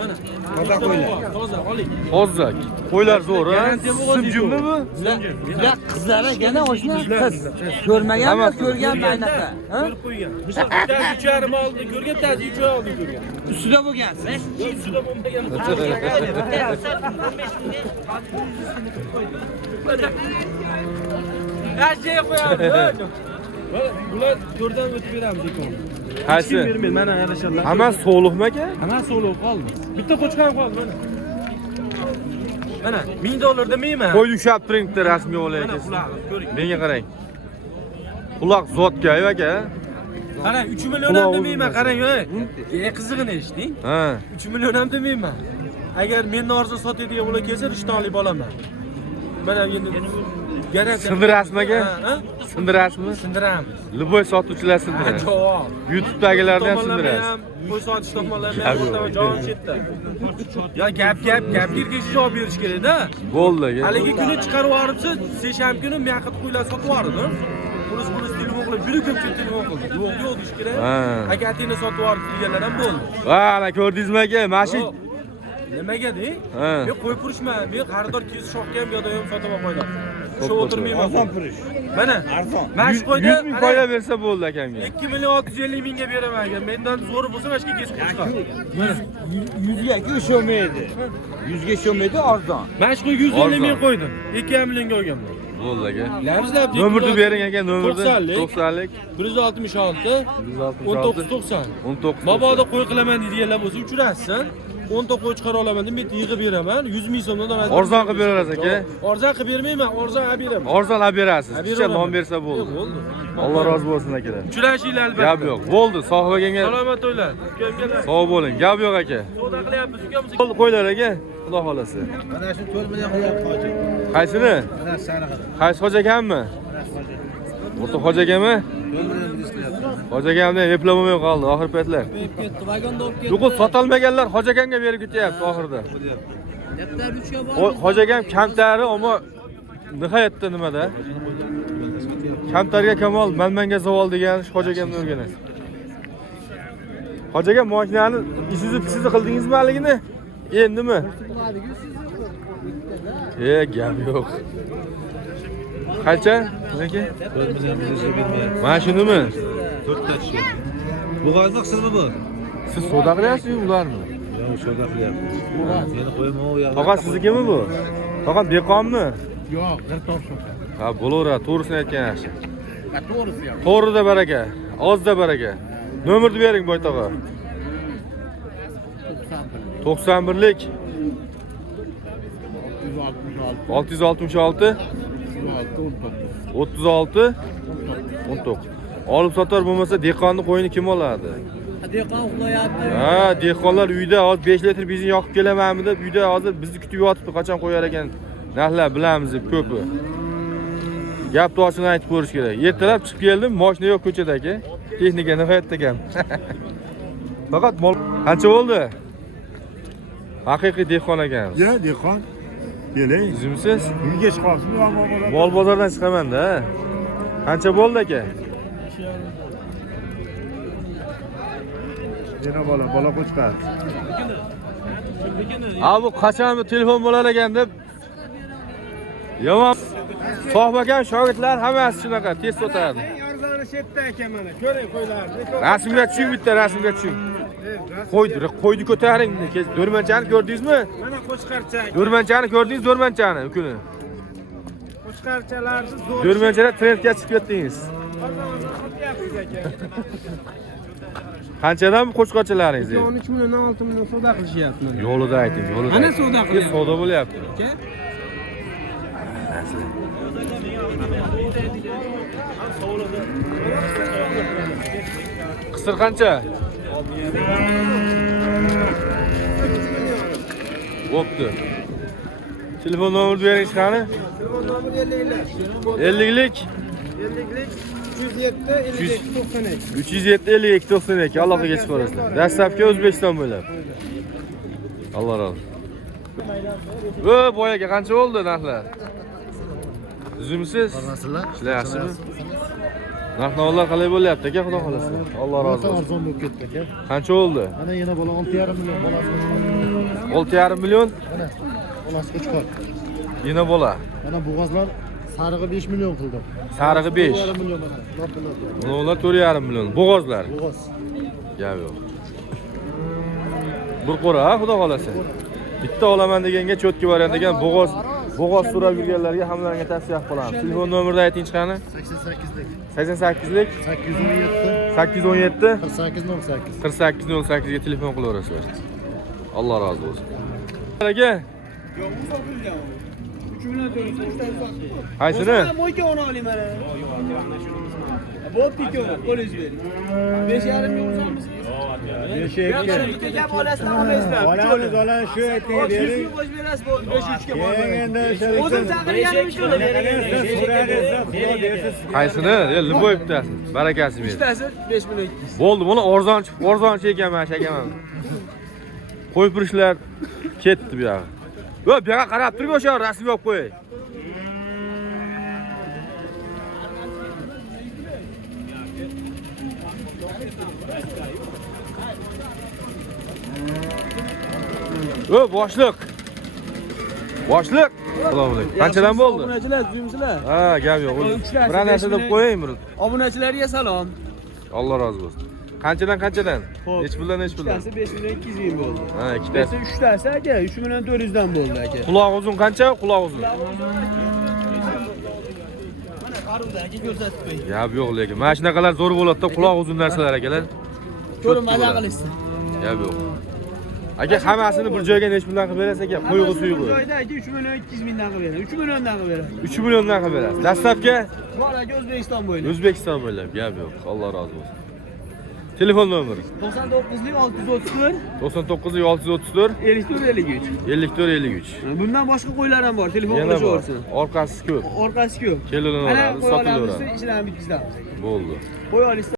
Mana. Toza qo'ylar. Toza, oling. Hozir. Qo'ylar zo'r, ha? Simjimmi bu? Ya qizlara yana oshna qiz. Ko'rmaganmi, ko'rganmi anaqa? Ha? Ko'rib qo'ygan. Misol bittasi 3,5 oldi ko'rgan, bittasi 3 oldi ko'rgan. Ustida bo'lgansiz. Ustida bo'lmagan. Qancha qo'yamiz? Bular 4dan o'tib beramiz ekan. Qaysi? Bermaydi, mana yarasharlar. Hammasi so'liqmi aka? Hammasi so'liq qoldi. Bitta qo'chqon qoldi mana. Mana $1000 demayman. Qo'y ushlab turing bitta rasmiy olay Mana aka. qulog'i ko'ring. Menga qarang. Quloq zotga aka. Qarang 3 million ham demayman, qarang ey. Qizig'ini eshiting. Ha. 3 million ham demayman. Agar mendan orzu sotadigan bo'la kelsa, ishtonli bo'laman. Mana endi garantiya. Sindirasmi aka? Ha? Sindirasmi? Sindiramiz. Liboy sotuvchilar sindiradi. Javob. YouTube'dagilarni ham sindirasiz. Qo'y sotish tomonlarida ham o'rtaga jon chetda. Ya gap yerga javob berish kerak-da. Bo'ldi aka. Haligi kuni chiqarib yuboribsiz, seshanba kuni miyaqit qo'ylar sotib yubordi. Bunisi telefon qilib, juda ko'p telefon qildi. Yo'q deyish kerak. Akatingni sotib yubordi deganlar ham bo'ldi. Va, ana ko'rdingizmi aka? Mana Nimaga deng? Ha. Men qo'y purishman. Men xaridor kelsa shoqqa ham yo'da ham sotib qo'ydim. Shu o'tirmayman. Arzon purish. Mana. Arzon. Mana shu qo'yda 100 ming foyda bersa bo'ldi akamga. 2,650 mingga beraman ekan. Mendan zo'ri bo'lsa mana shu kesib qo'yishgan. 100 ga ishonmaydi. 100 ga ishonmaydi arzon. Mana shu 150 ming qo'ydim. 2,5 millionga olganman. Bo'ldi aka. Lamizlab Nomerni bering aka, nomerni. 90lik. 166 1990. 19. Mabodo qo'y qilaman deydiganlar bo'lsa uchrashsin. 10 ta qo'y chiqara olaman deb men yig'ib beraman. 100 ming so'mdan oladi. Arzon qilib berasiz aka. Arzon qilib bermayman, arzon olib beraman. Arzon olib berasiz. Kichik non bersa bo'ldi. Bo'ldi. Alloh rozi bo'lsin akalar. Uchrashinglar albatta. Gap yo'q. Bo'ldi, sog' bo'lganga Salomat o'ylar. Ukamgalar. sog' bo'ling. Gap yo'q aka. Savdo qilyapmiz, ukamiz. Bo'ldi qo'ylar aka. Xudo xolasa. Mana shu 4 million qilyapti hoji. Qaysini? Mana sariq. Qaysi hoji akammi? O'rta hoji akami? 4 million biz qilyapti. Hoji akamni eplomay qoldi oxir paytlar. Ketdi, vagonda olib ketdi. Yo'q, sotolmaganlar hoji akamga berib ketyapti oxirida. Daftar 3 ga bor. Hoji akam kamtari, ammo nihoyatda nimada? Kamtarga kamol, manmanga zavol degan hoji akamni o'rganasiz. Hoji akam mashinani isizni qildingizmi haligini? Endimi? Gap yo'q. Qancha? Aka? 4 million biz bermayapti. Mana shunimi? 4 ta shu. Bu hozir sizmi bu? Siz savdo qilyapsizmi ularni? Yo'q, savdo qilyapti. Meni qo'yma u yoqqa. Faqat siznikimi bu? Faqat beqonmi? Yo'q, bir topshir. Ha, bo'laveradi, to'g'risini aytgan yaxshi. To'g'risi yo'q. To'g'rida baraka, ozda baraka. Nomerni bering boytog'a. 91lik 666 36 19. Olib sotar bo'lmasa dehqonning qo'yini kim oladi? Dehqon uxlayapti. Ha, dehqonlar uyda hozir 5 litr benzin yoqib kelamanmi deb uyda hozir bizni kutib yotibdi, qachon qo'yar ekan. Narxlar bilamiz deb ko'pi. Gap to'g'risini aytib ko'rish kerak. Ertalab chiqib keldim, mashina yo'q ko'chada aka. Texnika nihoyatda kam. Faqat mol qancha bo'ldi? Haqiqiy dehqon ekanmiz. Ya dehqon. Kelay. O'zimsiz? Uyga chiqasizmi, ammo bo'ladi. Mol bozordan chiqaman-da. Qancha bo'ldi aka? Yana bola qo'chqar. Ha bu qachon bu telefon bo'lar ekan deb. Yomon. Sohib akam, shogirdlar hammasi shunaqa tez o'tadi. Arzoni shetda ekan mana. Ko'ring qo'ylarni. Rasmga tushing, bitta rasmga tushing. Qo'yni ko'taring. Do'rmanchani ko'rdingizmi? Mana qo'chqarcha. Do'rmanchani ko'rdingiz, do'rmanchani ukuni. Qo'chqarchalarni zo'r. Do'rmanchalar trendga chiqib ketdingiz. Sotyapsiz aka. Qanchadan bu qo'chqarchalaringiz? 13 million, 6 million savdo qilishyapti mana. Yo'lida ayting, yo'lida. Ana savdo qilyapti. Savdo bo'lyapti. Qisir qancha? Bo'pti. Telefon nomerini bering qani? Telefon nomeri 50lik 50lik 307 52 92. 307 52 92. Allohga kechib qo'rasizlar. Dastlabki O'zbekiston bo'ylab. Alloh razı olsun. Boyaga qancha bo'ldi narxlar? Uzumsiz? Ishlayapsizmi? Narx-navolar qalay bo'lyapti aka, xudo xolasa? Alloh razı olsun. Arzon bo'lib ketdi aka. Qancha bo'ldi? Mana yana bola 6,5 million bolasi. 6,5 million. Onasi qo'chqor. Yine bola. Mana bo'g'ozlar sarig'i 5 million qildi. Sarig'i 5. 4,5 million mana. Lop-lop. Bular 4,5 million. Bo'g'ozlar. Bo'g'oz. Gap yo'q. Bir qo'ra, xudo xolasa. Bitta olaman deganga cho'tki variant degan bo'g'oz so'rab yurganlarga hammalarga tavsiya qilamiz. Telefon nomerini ayting chiqani? 88lik. 88lik 817 817 4808. 4808 ga telefon qilaverasizlar. Alloh rozi bo'lsin. Aka. Qaysini? Mo'yka ona oling mana. Bo'pti ko'ra, qo'lingiz bering. 5,5 ming uzamiz. 5,2 gap olasizlar, olmaysizlar. Olamiz, shu aytib bering. Qo'sh berasiz, 5,3 ga bormayman. Endi O'zim chaqirganim shuni. Qaysini? Liboy bittasi. Barakasi bersin. Bittasi 5 million 200. Bo'ldi, buni arzonchi ekanman, shakaman. Qo'yib turishlar ketdi bu yoqqa. Yo, bu yoqqa qarab turib o'sha rasm olib qo'yay. Yo, boshliq. Boshliq. Assalomu alaykum. Qanchadan bo'ldi? Obunachilar, tuymisilar? Ha, gap yo'q. Bir narsa deb qo'yaymi? Obunachilarga salom. Alloh rozi bo'lsin. Qanchadan? Nech puldan? Ikkitasi 5 million 200 ming bo'ldi. Ha, ikkitasi. Uchtasi aka 3 million 400 dan bo'ldi aka. Quloq uzun qancha? Quloq uzun. Mana qaruvda aka ko'rsatib qo'ying. Gap yo'q lekin. Mana shunaqalar zo'r bo'ladi-da, quloq uzun narsalar akalar. Ko'rib maza qilishsin. Gap yo'q. Aka hammasini bir joyga nech puldan qilib berasiz aka? Qo'yg'i suyug'i. Joyda aka 3 million 200 mingdan qilib beradi. 3 milliondan qilib beradi. 3 milliondan qilib berasiz. Dastlabki Bor aka O'zbekiston bo'ylab. O'zbekiston bo'ylab. Gap yo'q. Alloh rozi bo'lsin. Telefon nomeri 99lik 634 99 634 54 53. 54 53. Bundan boshqa qo'ylar ham bor, telefon Yana bor. qilishaversin. Orqasi ko'p. Orqasi ko'p. Kelinaveradi, Ana qo'y olamiz, sotilaveradi. ishlarni bitkizamiz. Bo'ldi. Qo'y olishsa